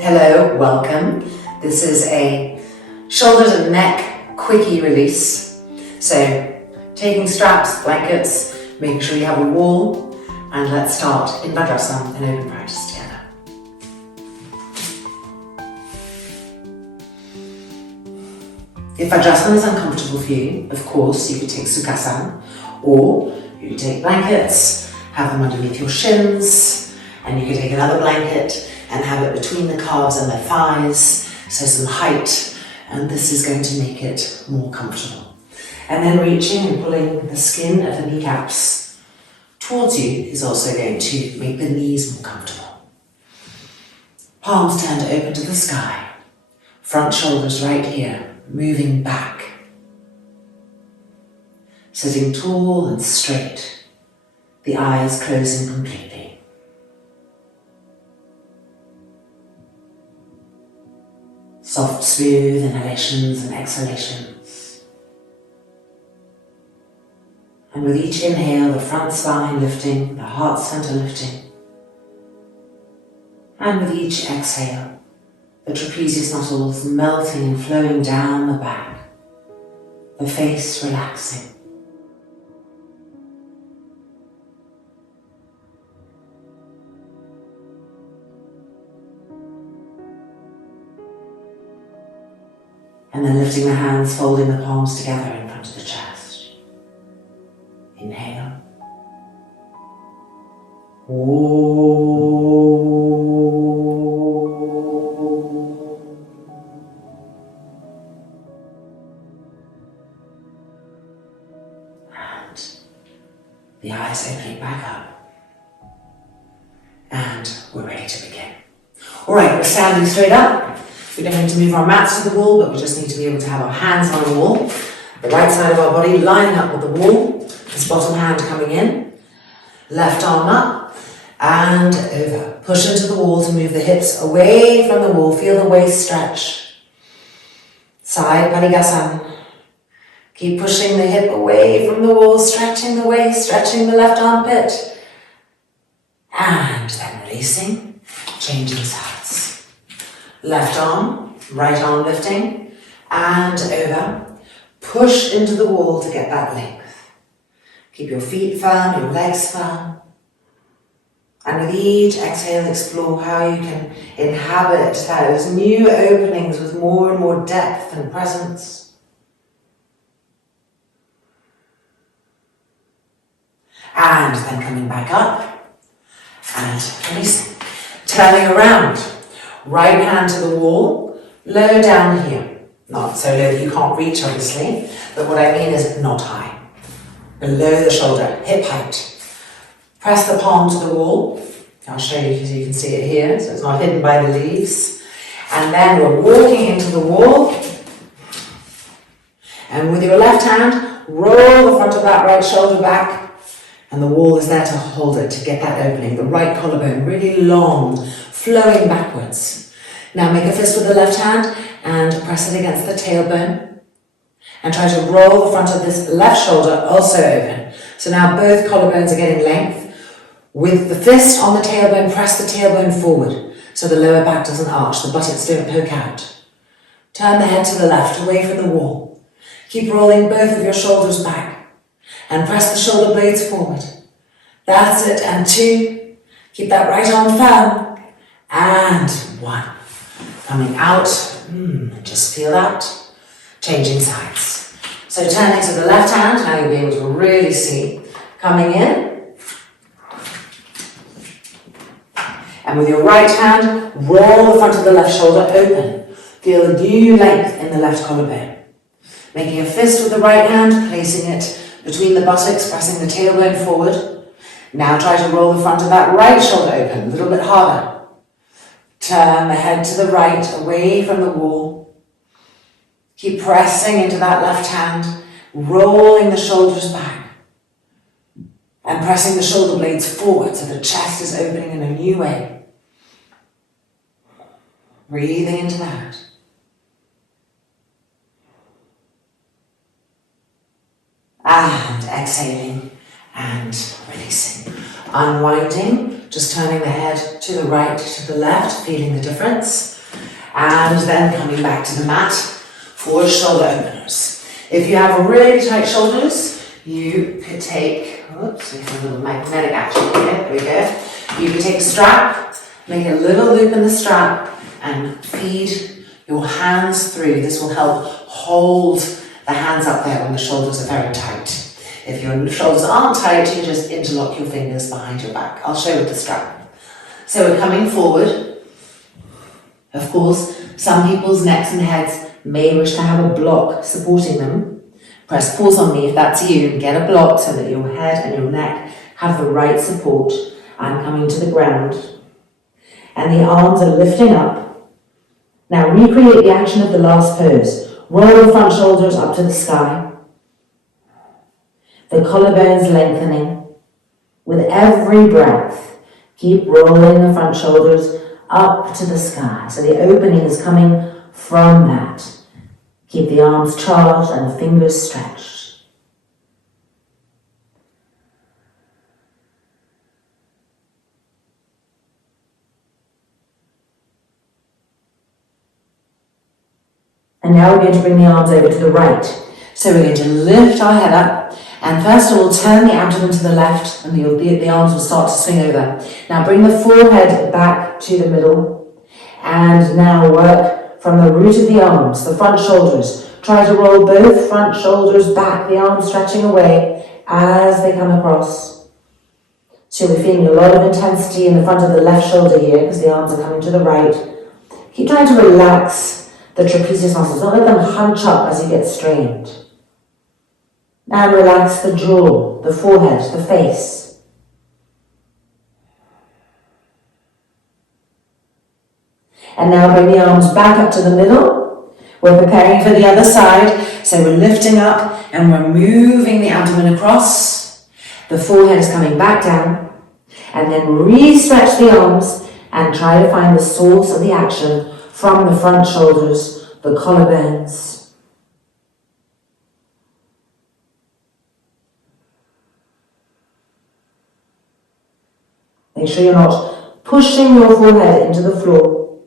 Hello, welcome. This is a shoulders and neck quickie release. So taking straps, blankets, making sure you have a wall, and let's start in Vajrasana and open practice together. If Vajrasana is uncomfortable for you, of course, you could take Sukhasana, or you could take blankets, have them underneath your shins, and you could take another blanket and have it between the calves and the thighs, so some height, and this is going to make it more comfortable. And then reaching and pulling the skin of the kneecaps towards you is also going to make the knees more comfortable. Palms turned open to the sky, front shoulders right here, moving back. Sitting tall and straight, the eyes closing completely. Soft, smooth inhalations and exhalations. And with each inhale, the front spine lifting, the heart center lifting. And with each exhale, the trapezius muscles melting and flowing down the back, the face relaxing. And then lifting the hands, folding the palms together in front of the chest. Inhale. And the eyes opening back up. And we're ready to begin. All right, we're standing straight up. We don't need to move our mats to the wall, but we just need to be able to have our hands on the wall. The right side of our body lining up with the wall. This bottom hand coming in. Left arm up and over. Push into the wall to move the hips away from the wall. Feel the waist stretch. Side Parigasana. Keep pushing the hip away from the wall, stretching the waist, stretching the left armpit. And then releasing, changing sides. Left arm, right arm lifting, and over. Push into the wall to get that length. Keep your feet firm, your legs firm. And with each exhale, explore how you can inhabit those new openings with more and more depth and presence. And then coming back up and releasing. Turning around. Right hand to the wall, low down here. Not so low that you can't reach, obviously, but what I mean is not high. Below the shoulder, hip height. Press the palm to the wall. I'll show you so you can see it here, so it's not hidden by the leaves. And then we're walking into the wall. And with your left hand, roll the front of that right shoulder back. And the wall is there to hold it, to get that opening. The right collarbone, really long, flowing backwards. Now make a fist with the left hand and press it against the tailbone. And try to roll the front of this left shoulder also open. So now both collarbones are getting length. With the fist on the tailbone, press the tailbone forward so the lower back doesn't arch, the buttocks don't poke out. Turn the head to the left, away from the wall. Keep rolling both of your shoulders back and press the shoulder blades forward. That's it, and 2. Keep that right arm firm. And 1. Coming out, just feel that. Changing sides. So turning to the left hand, now you'll be able to really see. Coming in. And with your right hand, roll the front of the left shoulder open. Feel a new length in the left collarbone. Making a fist with the right hand, placing it between the buttocks, pressing the tailbone forward. Now try to roll the front of that right shoulder open, a little bit harder. Turn the head to the right, away from the wall. Keep pressing into that left hand, rolling the shoulders back. And pressing the shoulder blades forward so the chest is opening in a new way. Breathing into that. And exhaling and releasing. Unwinding Just turning the head to the right, to the left, feeling the difference. And then coming back to the mat for shoulder openers. If you have really tight shoulders, you could take, oops, we have a little magnetic action here, there we go. You could take a strap, make a little loop in the strap, and feed your hands through. This will help hold the hands up there when the shoulders are very tight. If your shoulders aren't tight, you just interlock your fingers behind your back. I'll show you with the strap. So we're coming forward. Of course, some people's necks and heads may wish to have a block supporting them. Press pause on me if that's you and get a block so that your head and your neck have the right support. I'm coming to the ground. And the arms are lifting up. Now recreate the action of the last pose. Roll the front shoulders up to the sky. The collarbones lengthening. With every breath, keep rolling the front shoulders up to the sky. So the opening is coming from that. Keep the arms charged and the fingers stretched. And now we're going to bring the arms over to the right. So we're going to lift our head up. And first of all, turn the abdomen to the left and the arms will start to swing over. Now bring the forehead back to the middle. And now work from the root of the arms, the front shoulders. Try to roll both front shoulders back, the arms stretching away as they come across. So you'll be feeling a lot of intensity in the front of the left shoulder here because the arms are coming to the right. Keep trying to relax the trapezius muscles. Don't let them hunch up as you get strained. Now relax the jaw, the forehead, the face. And now bring the arms back up to the middle. We're preparing for the other side. So we're lifting up and we're moving the abdomen across. The forehead is coming back down. And then re-stretch the arms and try to find the source of the action from the front shoulders, the collarbones. Make sure you're not pushing your forehead into the floor.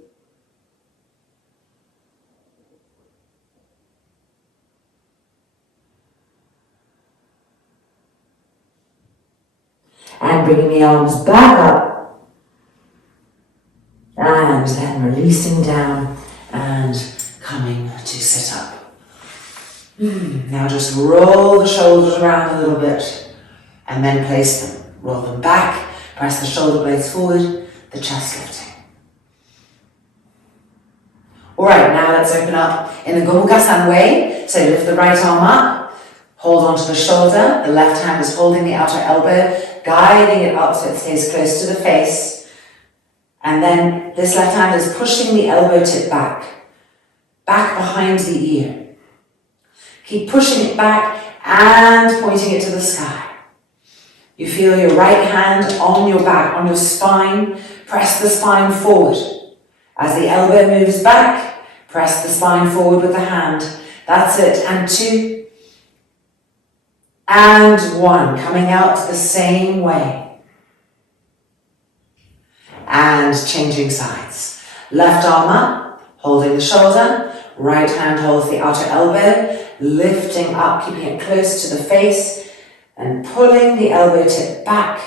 And bringing the arms back up. And then releasing down and coming to sit up. Now just roll the shoulders around a little bit and then place them. Roll them back. Press the shoulder blades forward, the chest lifting. Alright, now let's open up in the Gomukhasana way. So lift the right arm up, hold onto the shoulder, the left hand is holding the outer elbow, guiding it up so it stays close to the face. And then this left hand is pushing the elbow tip back behind the ear. Keep pushing it back and pointing it to the sky. You feel your right hand on your back, on your spine. Press the spine forward. As the elbow moves back, press the spine forward with the hand. That's it. And 2. And 1. Coming out the same way. And changing sides. Left arm up, holding the shoulder. Right hand holds the outer elbow. Lifting up, keeping it close to the face. And pulling the elbow tip back.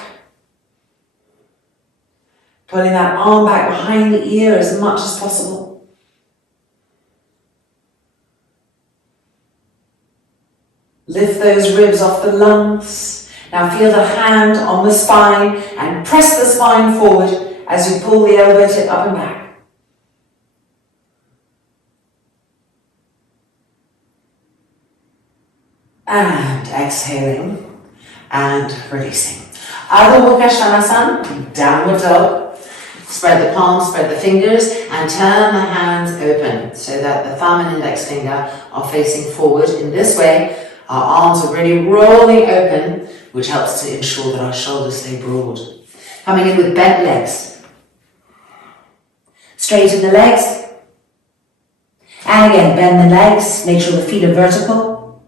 Pulling that arm back behind the ear as much as possible. Lift those ribs off the lungs. Now feel the hand on the spine and press the spine forward as you pull the elbow tip up and back. And exhaling. And releasing. Adho Mukha Svanasana, downward dog. Spread the palms, spread the fingers, and turn the hands open so that the thumb and index finger are facing forward. In this way, our arms are really rolling open, which helps to ensure that our shoulders stay broad. Coming in with bent legs. Straighten the legs. And again, bend the legs. Make sure the feet are vertical.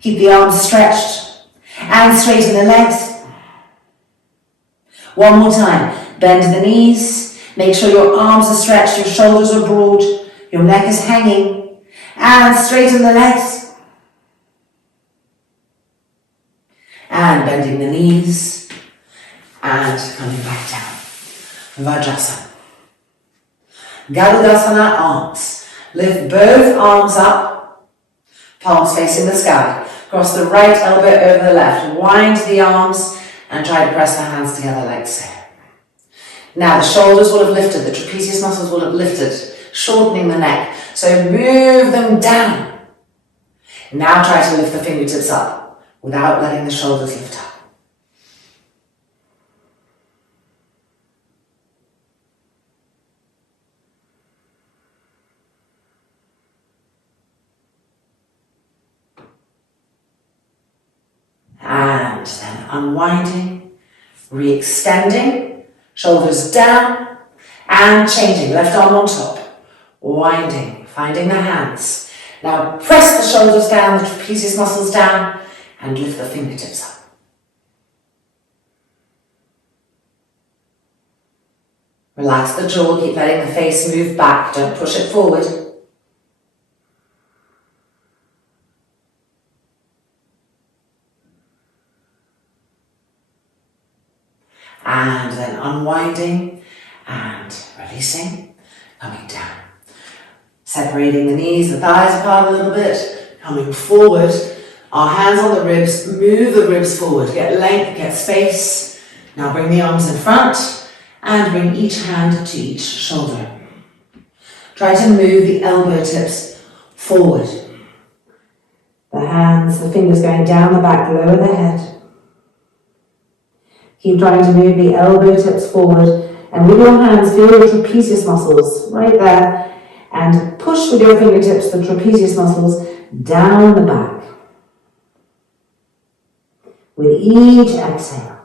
Keep the arms stretched. And straighten the legs. One more time. Bend the knees. Make sure your arms are stretched, your shoulders are broad, your neck is hanging. And straighten the legs. And bending the knees. And coming back down. Vajrasana. Garudasana, arms. Lift both arms up, palms facing the sky. Cross the right elbow over the left. Wind the arms and try to press the hands together like so. Now the shoulders will have lifted, the trapezius muscles will have lifted, shortening the neck. So move them down. Now try to lift the fingertips up without letting the shoulders lift up. And then unwinding, re-extending, shoulders down, and changing, left arm on top, winding, finding the hands. Now press the shoulders down, the trapezius muscles down, and lift the fingertips up. Relax the jaw, keep letting the face move back, don't push it forward. And then unwinding and releasing, coming down. Separating the knees, the thighs apart a little bit, coming forward. Our hands on the ribs, move the ribs forward, get length, get space. Now bring the arms in front and bring each hand to each shoulder. Try to move the elbow tips forward. The hands, the fingers going down the back, lower the head. Keep trying to move the elbow tips forward, and with your hands, feel your trapezius muscles right there, and push with your fingertips the trapezius muscles down the back. With each exhale.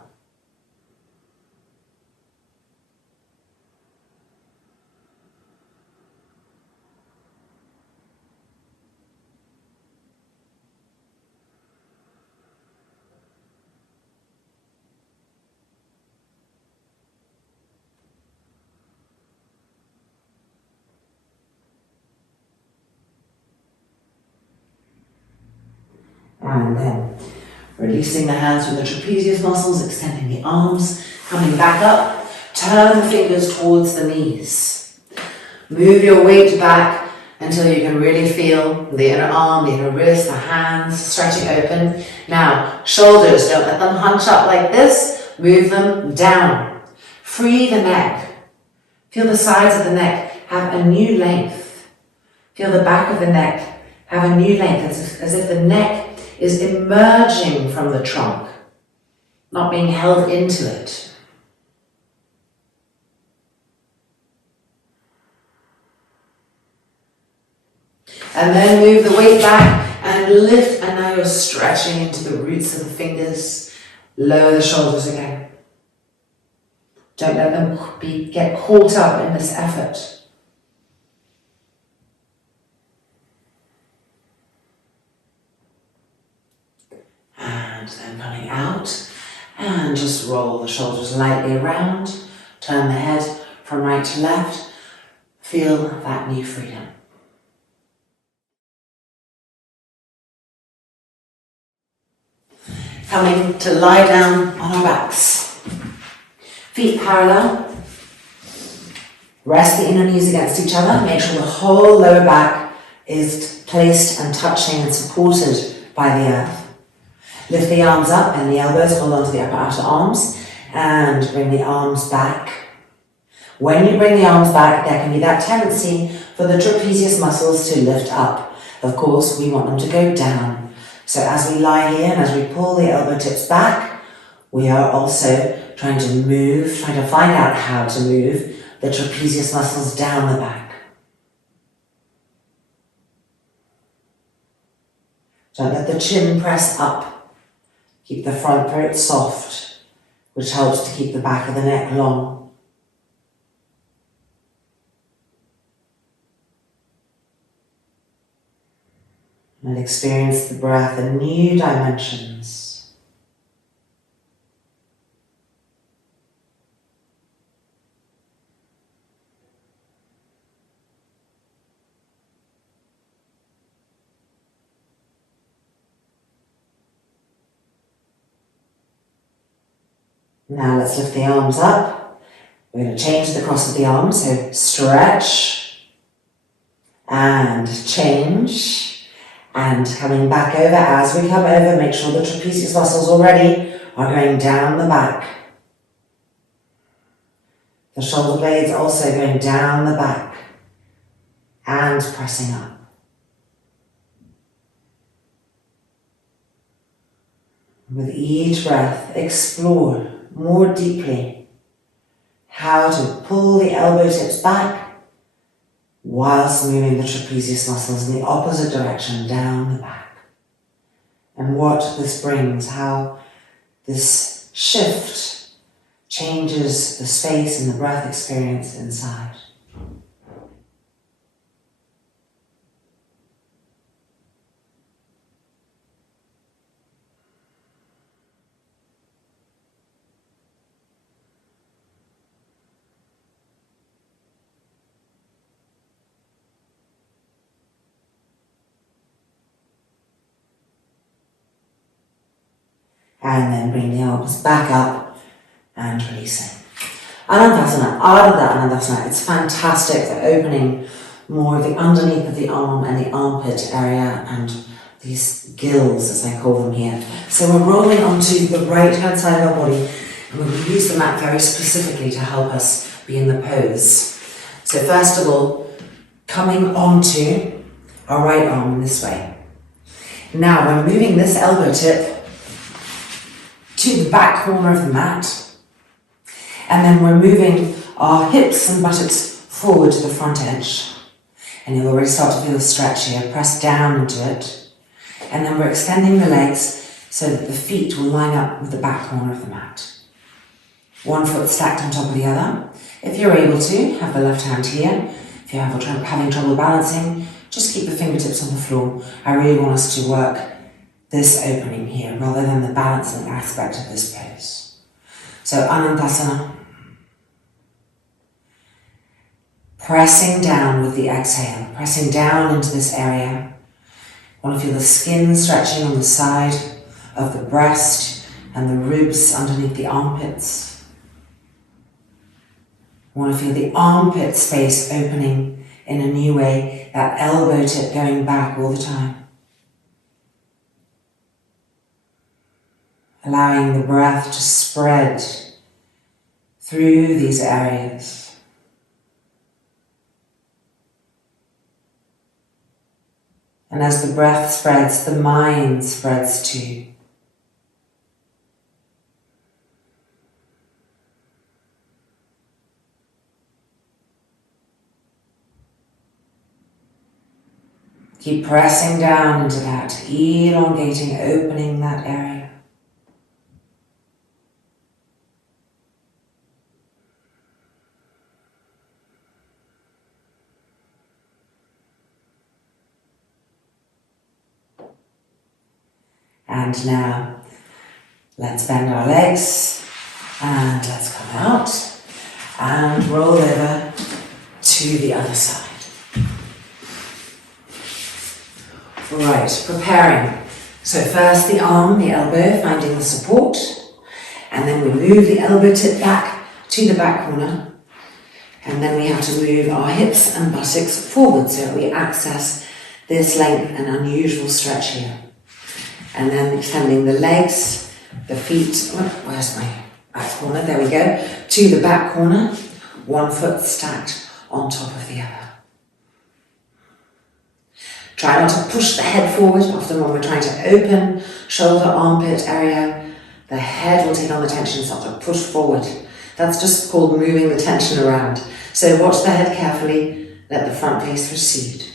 And then releasing the hands from the trapezius muscles, extending the arms, coming back up, turn the fingers towards the knees. Move your weight back until you can really feel the inner arm, the inner wrist, the hands stretching open. Now, shoulders, don't let them hunch up like this, move them down. Free the neck. Feel the sides of the neck have a new length. Feel the back of the neck have a new length, as if the neck is emerging from the trunk, not being held into it. And then move the weight back and lift, and now you're stretching into the roots of the fingers. Lower the shoulders again. Don't let them get caught up in this effort. And then coming out, and just roll the shoulders lightly around, turn the head from right to left, feel that new freedom. Coming to lie down on our backs. Feet parallel, rest the inner knees against each other, make sure the whole lower back is placed and touching and supported by the earth. Lift the arms up and the elbows, hold on to the upper outer arms, and bring the arms back. When you bring the arms back, there can be that tendency for the trapezius muscles to lift up. Of course, we want them to go down. So as we lie here and as we pull the elbow tips back, we are also trying to find out how to move the trapezius muscles down the back. Don't let the chin press up. Keep the front throat soft, which helps to keep the back of the neck long. And experience the breath in new dimensions. Now let's lift the arms up. We're going to change the cross of the arms, so stretch and change. And coming back over, as we come over, make sure the trapezius muscles already are going down the back. The shoulder blades also going down the back and pressing up. With each breath, explore more deeply how to pull the elbow tips back whilst moving the trapezius muscles in the opposite direction down the back. And what this brings, how this shift changes the space and the breath experience inside. And then bring the arms back up and releasing. Anandasana, Ardha Anandasana, it's fantastic for opening more of the underneath of the arm and the armpit area and these gills, as I call them here. So we're rolling onto the right hand side of our body and we're going to use the mat very specifically to help us be in the pose. So first of all, coming onto our right arm in this way. Now we're moving this elbow tip to the back corner of the mat. And then we're moving our hips and buttocks forward to the front edge. And you'll already start to feel the stretch here. Press down into it. And then we're extending the legs so that the feet will line up with the back corner of the mat. One foot stacked on top of the other. If you're able to, have the left hand here. If you're having trouble balancing, just keep the fingertips on the floor. I really want us to work this opening here rather than the balancing aspect of this pose. So Anandasana. Pressing down with the exhale, pressing down into this area. I want to feel the skin stretching on the side of the breast and the ribs underneath the armpits. I want to feel the armpit space opening in a new way, that elbow tip going back all the time. Allowing the breath to spread through these areas. And as the breath spreads, the mind spreads too. Keep pressing down into that, elongating, opening that area. And now, let's bend our legs and let's come out and roll over to the other side. All right, preparing. So first the arm, the elbow, finding the support, and then we move the elbow tip back to the back corner, and then we have to move our hips and buttocks forward so that we access this length and unusual stretch here. And then extending the legs, the feet, where's my back corner? There we go. To the back corner, one foot stacked on top of the other. Try not to push the head forward. Often when we're trying to open shoulder, armpit area, the head will take on the tension, start to push forward. That's just called moving the tension around. So watch the head carefully, let the front face recede.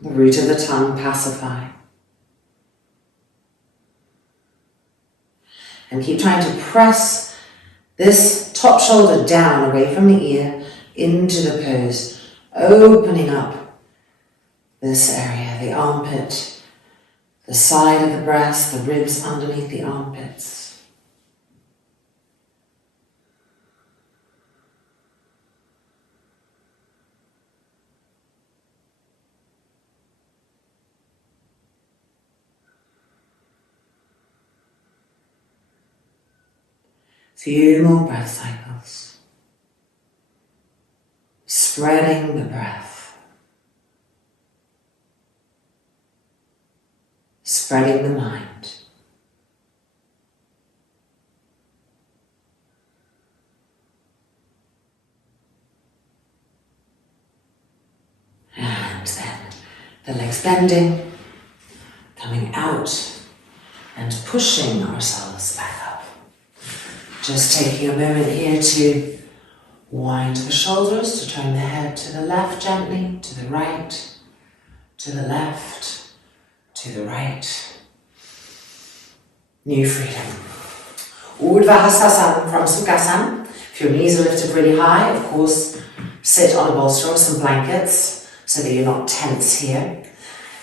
The root of the tongue pacify. And keep trying to press this top shoulder down away from the ear into the pose, opening up this area, the armpit, the side of the breast, the ribs underneath the armpits. Few more breath cycles. Spreading the breath. Spreading the mind. And then the legs bending, coming out and pushing ourselves back up. Just taking a moment here to wind the shoulders, to turn the head to the left gently, to the right, to the left, to the right. New freedom. Urdhva Hastasana from Sukhasana. If your knees are lifted really high, of course, sit on a bolster or some blankets so that you're not tense here.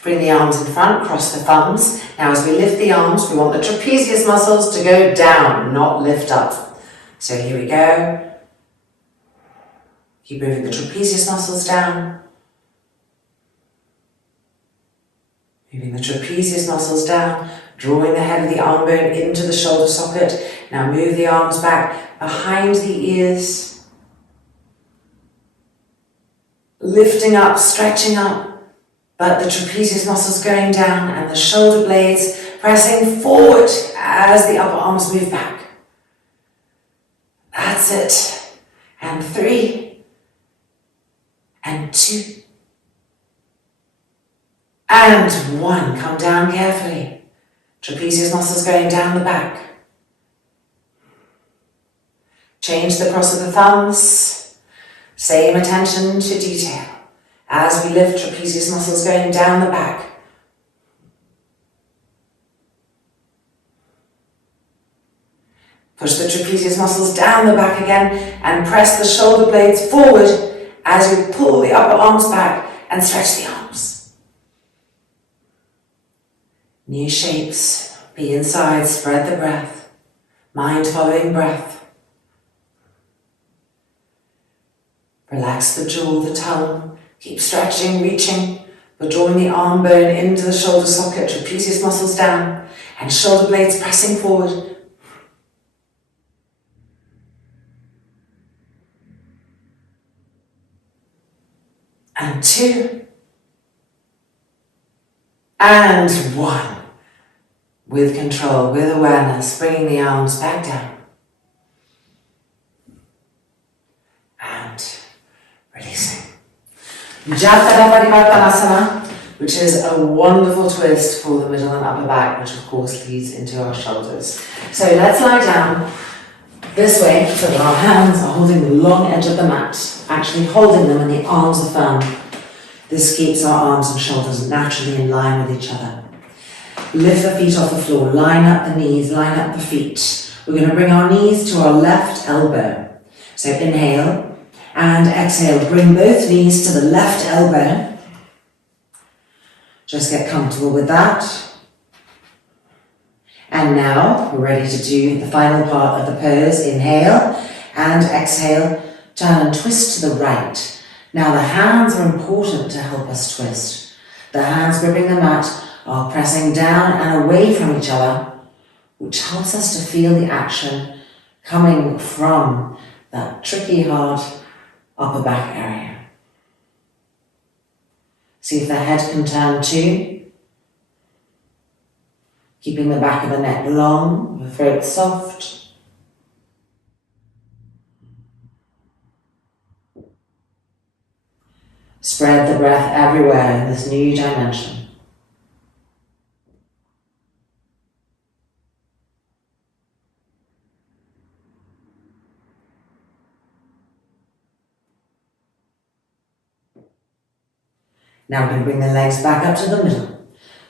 Bring the arms in front, cross the thumbs. Now as we lift the arms, we want the trapezius muscles to go down, not lift up. So here we go. Keep moving the trapezius muscles down. Moving the trapezius muscles down, drawing the head of the arm bone into the shoulder socket. Now move the arms back behind the ears. Lifting up, stretching up. But the trapezius muscles going down and the shoulder blades pressing forward as the upper arms move back. That's it. And 3, and 2, and 1. Come down carefully. Trapezius muscles going down the back. Change the cross of the thumbs. Same attention to detail. As we lift, trapezius muscles going down the back. Push the trapezius muscles down the back again and press the shoulder blades forward as you pull the upper arms back and stretch the arms. New shapes. Be inside, spread the breath. Mind following breath. Relax the jaw, the tongue. Keep stretching, reaching, but drawing the arm bone into the shoulder socket, trapezius muscles down, and shoulder blades pressing forward. And 2, and 1. With control, with awareness, bringing the arms back down. And releasing. Jathara Parivartanasana, which is a wonderful twist for the middle and upper back, which of course leads into our shoulders. So let's lie down this way so that our hands are holding the long edge of the mat, actually holding them and the arms are firm. This keeps our arms and shoulders naturally in line with each other. Lift the feet off the floor, line up the knees, line up the feet. We're going to bring our knees to our left elbow. So inhale. And exhale, bring both knees to the left elbow. Just get comfortable with that. And now we're ready to do the final part of the pose. Inhale and exhale, turn and twist to the right. Now the hands are important to help us twist. The hands gripping the mat are pressing down and away from each other, which helps us to feel the action coming from that tricky, hard upper back area. See if the head can turn too. Keeping the back of the neck long, the throat soft. Spread the breath everywhere in this new dimension. Now we're going to bring the legs back up to the middle.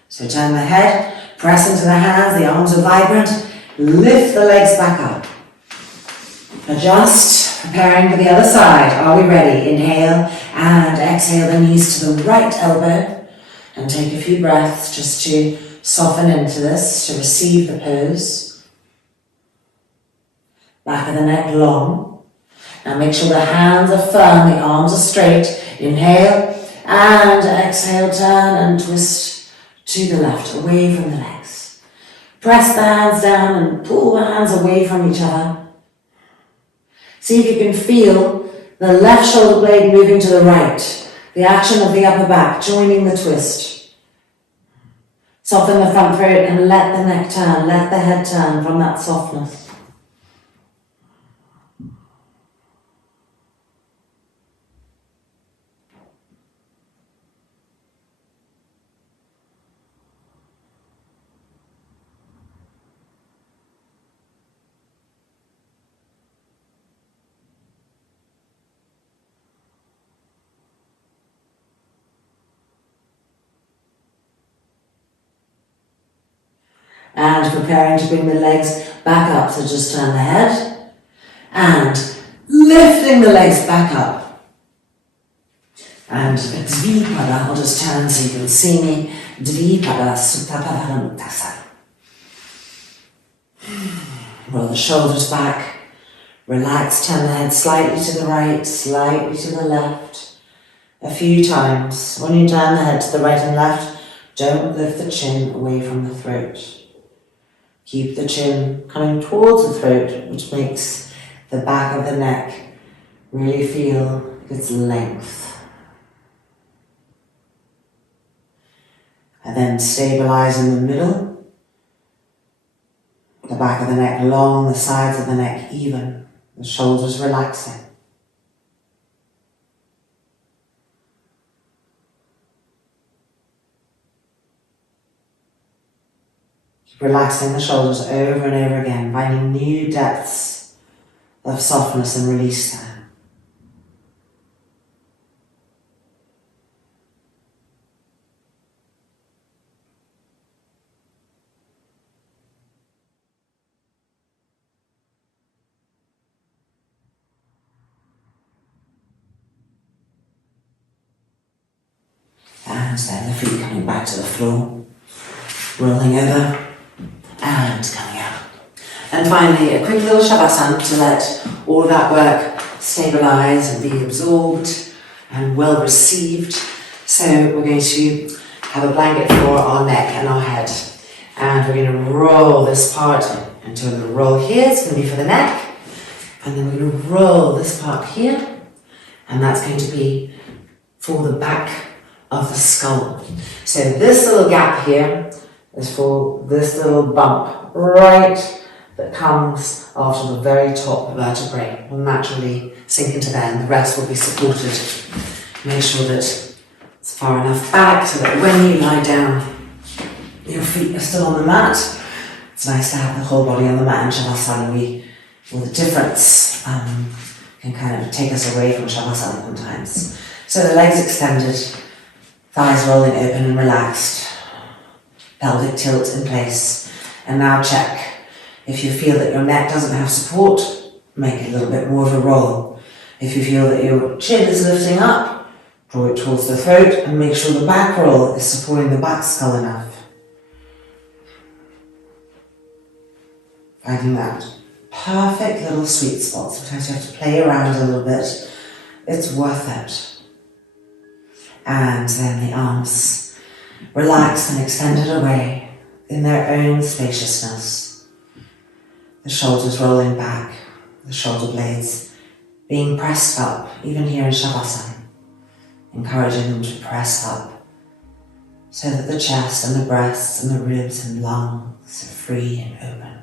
So turn the head, press into the hands, the arms are vibrant. Lift the legs back up. Adjust, preparing for the other side. Are we ready? Inhale and exhale the knees to the right elbow. And take a few breaths just to soften into this, to receive the pose. Back of the neck long. Now make sure the hands are firm, the arms are straight. Inhale. And exhale, turn and twist to the left, away from the legs. Press the hands down and pull the hands away from each other. See if you can feel the left shoulder blade moving to the right, the action of the upper back joining the twist. Soften the front throat and let the neck turn, let the head turn from that softness. And preparing to bring the legs back up, so just turn the head and lifting the legs back up. And Dvipada, I'll just turn so you can see me. Dvipada Supta Pavanamuktasana. Roll the shoulders back, relax, turn the head slightly to the right, slightly to the left. A few times. When you turn the head to the right and left, don't lift the chin away from the throat. Keep the chin coming towards the throat, which makes the back of the neck really feel its length. And then stabilize in the middle. The back of the neck long, the sides of the neck even, the shoulders relaxing. Relaxing the shoulders over and over again, finding new depths of softness and release there. And then the feet coming back to the floor, rolling over and coming out. And finally, a quick little shavasana to let all of that work stabilize and be absorbed and well received. So we're going to have a blanket for our neck and our head. And we're going to roll this part into a little roll here. It's going to be for the neck. And then we're going to roll this part here. And that's going to be for the back of the skull. So this little gap here is for this little bump right that comes after the very top vertebrae. Will naturally sink into there and the rest will be supported. Make sure that it's far enough back so that when you lie down, your feet are still on the mat. It's nice to have the whole body on the mat in Shavasana. Well, the difference can kind of take us away from Shavasana sometimes. So the legs extended, thighs rolling open and relaxed, pelvic tilt in place. And now check. If you feel that your neck doesn't have support, make it a little bit more of a roll. If you feel that your chin is lifting up, draw it towards the throat and make sure the back roll is supporting the back skull enough. Finding that perfect little sweet spot. Sometimes you have to play around a little bit. It's worth it. And then the arms relaxed and extended away in their own spaciousness. The shoulders rolling back, the shoulder blades being pressed up, even here in Shavasana. Encouraging them to press up so that the chest and the breasts and the ribs and lungs are free and open.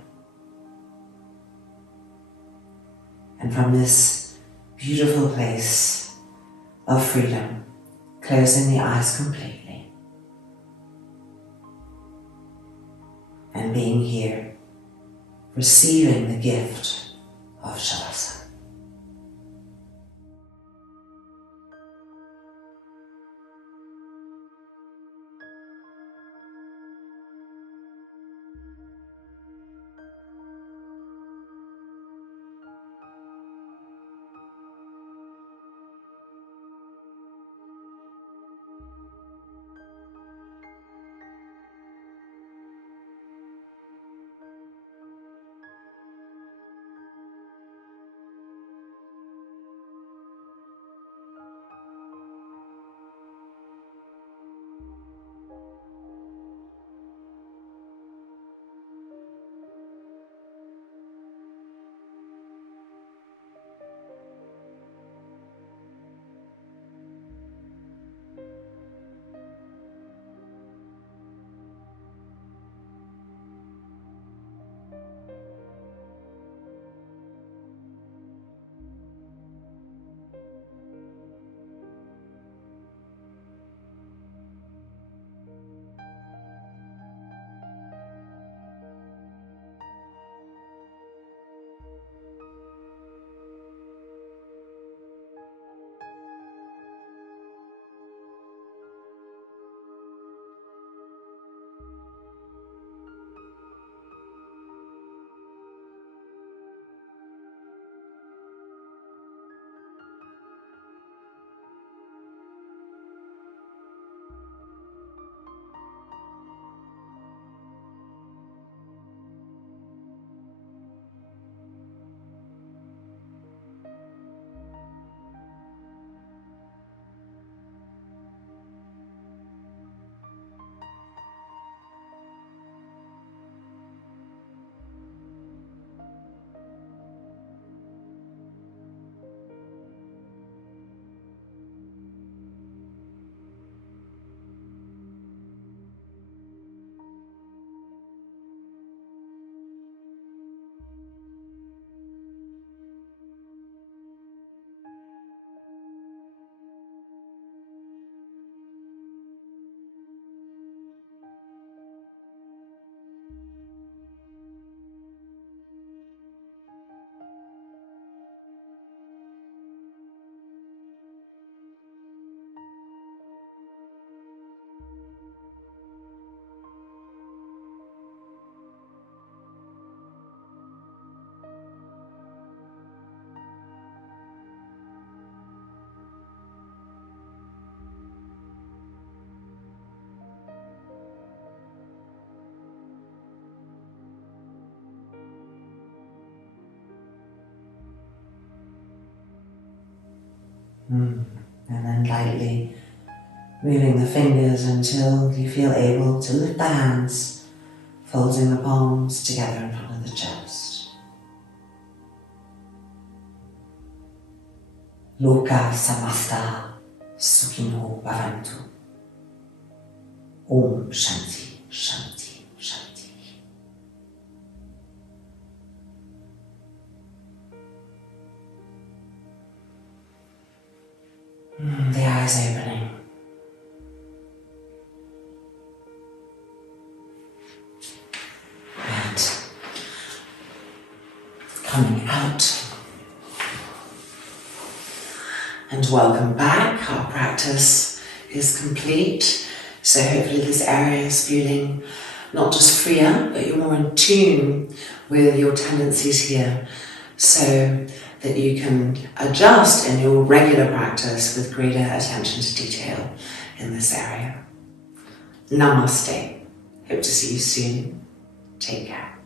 And from this beautiful place of freedom, closing the eyes completely and being here, receiving the gift of Shavasana. And then lightly moving the fingers until you feel able to lift the hands, folding the palms together in front of the chest. Loka samasta sukhino bhavantu. Om Shanti, Shanti, Shanti. The eyes opening. And coming out. And welcome back. Our practice is complete. So hopefully this area is feeling not just freer, but you're more in tune with your tendencies here, so that you can adjust in your regular practice with greater attention to detail in this area. Namaste. Hope to see you soon. Take care.